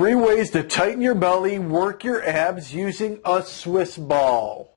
3 ways to tighten your belly, work your abs using a Swiss ball.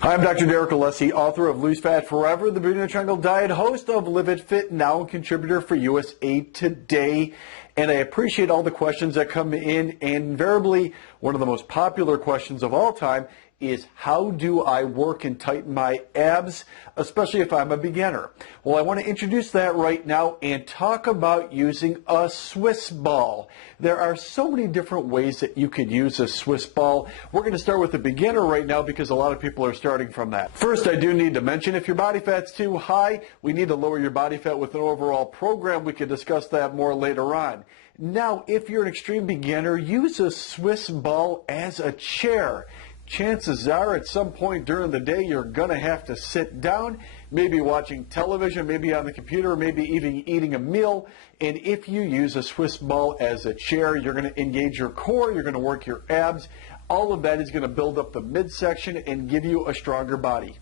Hi, I'm Dr. Derek Alessi, author of Lose Fat Forever, the Bermuda Triangle Diet, host of Live It Fit Now, and contributor for USA Today. And I appreciate all the questions that come in, and invariably one of the most popular questions of all time is, how do I work and tighten my abs, especially if I'm a beginner? Well, I want to introduce that right now and talk about using a Swiss ball. There are so many different ways that you could use a Swiss ball. We're going to start with the beginner right now because a lot of people are starting from that. First, I do need to mention, if your body fat's too high, we need to lower your body fat with an overall program. We could discuss that more later on. Now, if you're an extreme beginner, use a Swiss ball as a chair. Chances are at some point during the day you're going to have to sit down, maybe watching television, maybe on the computer, maybe even eating a meal. And if you use a Swiss ball as a chair, you're going to engage your core, you're going to work your abs. All of that is going to build up the midsection and give you a stronger body.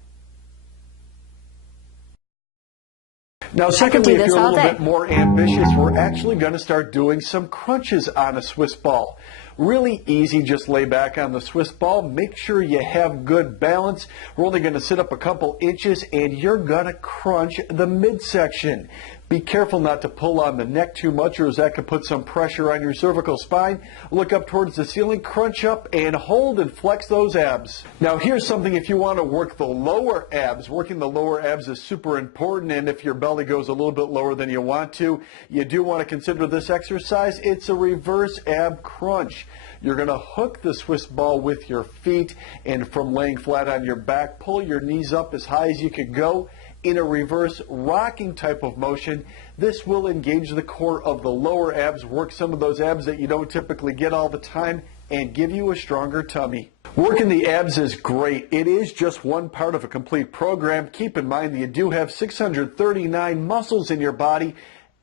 Now, secondly, if you're a little bit more ambitious, we're actually going to start doing some crunches on a Swiss ball. Really easy, just lay back on the Swiss ball. Make sure you have good balance. We're only going to sit up a couple inches, and you're going to crunch the midsection. Be careful not to pull on the neck too much, or as that could put some pressure on your cervical spine. Look up towards the ceiling, crunch up, and hold and flex those abs. Now, here's something if you want to work the lower abs. Working the lower abs is super important, and if your belly goes a little bit lower than you want to, you do want to consider this exercise. It's a reverse ab crunch. You're going to hook the Swiss ball with your feet, and from laying flat on your back, pull your knees up as high as you could go in a reverse rocking type of motion. This will engage the core of the lower abs, work some of those abs that you don't typically get all the time, and give you a stronger tummy. Working the abs is great. It is just one part of a complete program. Keep in mind that you do have 639 muscles in your body,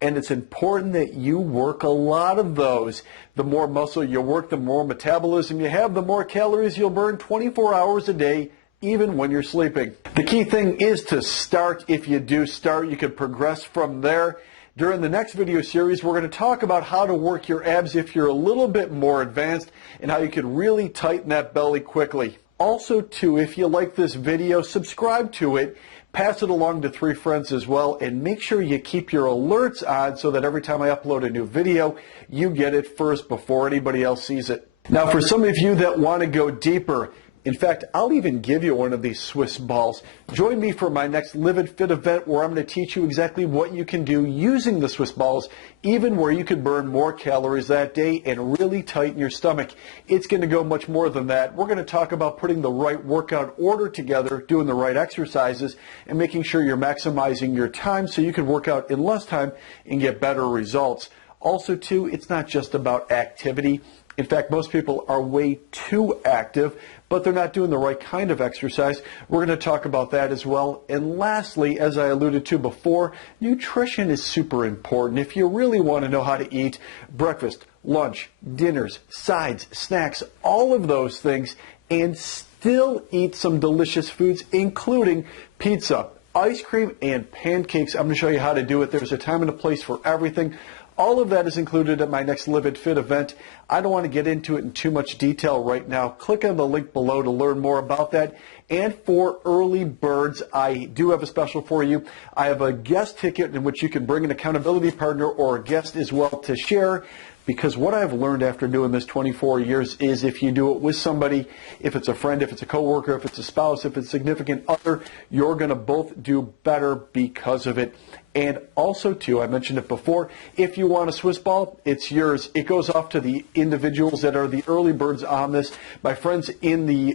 and it's important that you work a lot of those. The more muscle you work, the more metabolism you have, the more calories you'll burn 24 hours a day, even when you're sleeping. The key thing is to start. If you do start, you can progress from there. During the next video series, we're going to talk about how to work your abs if you're a little bit more advanced, and how you can really tighten that belly quickly. Also, too, if you like this video, subscribe to it. Pass it along to 3 friends as well, and make sure you keep your alerts on so that every time I upload a new video, you get it first before anybody else sees it. Now, for some of you that want to go deeper, in fact, I'll even give you one of these Swiss balls. Join me for my next Live It Fit event, where I'm going to teach you exactly what you can do using the Swiss balls, even where you could burn more calories that day and really tighten your stomach. It's going to go much more than that. We're going to talk about putting the right workout order together, doing the right exercises, and making sure you're maximizing your time so you can work out in less time and get better results. Also, too, it's not just about activity. In fact, most people are way too active, but they're not doing the right kind of exercise. We're going to talk about that as well. And lastly, as I alluded to before, nutrition is super important. If you really want to know how to eat breakfast, lunch, dinners, sides, snacks, all of those things, and still eat some delicious foods, including pizza, ice cream, and pancakes, I'm going to show you how to do it. There's a time and a place for everything. All of that is included at my next Live It Fit event. I don't want to get into it in too much detail right now. Click on the link below to learn more about that. And for early birds, I do have a special for you. I have a guest ticket in which you can bring an accountability partner or a guest as well to share. Because what I've learned after doing this 24 years is, if you do it with somebody, if it's a friend, if it's a coworker, if it's a spouse, if it's a significant other, you're going to both do better because of it. And also, too, I mentioned it before, if you want a Swiss ball, it's yours. It goes off to the individuals that are the early birds on this. My friends in the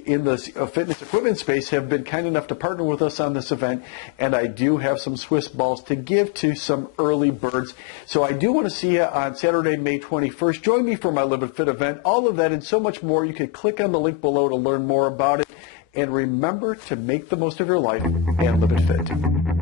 fitness equipment space have been kind enough to partner with us on this event, and I do have some Swiss balls to give to some early birds. So I do want to see you on Saturday, May 21st. Join me for my Live It Fit event. All of that and so much more. You can click on the link below to learn more about it. And remember to make the most of your life and live it fit.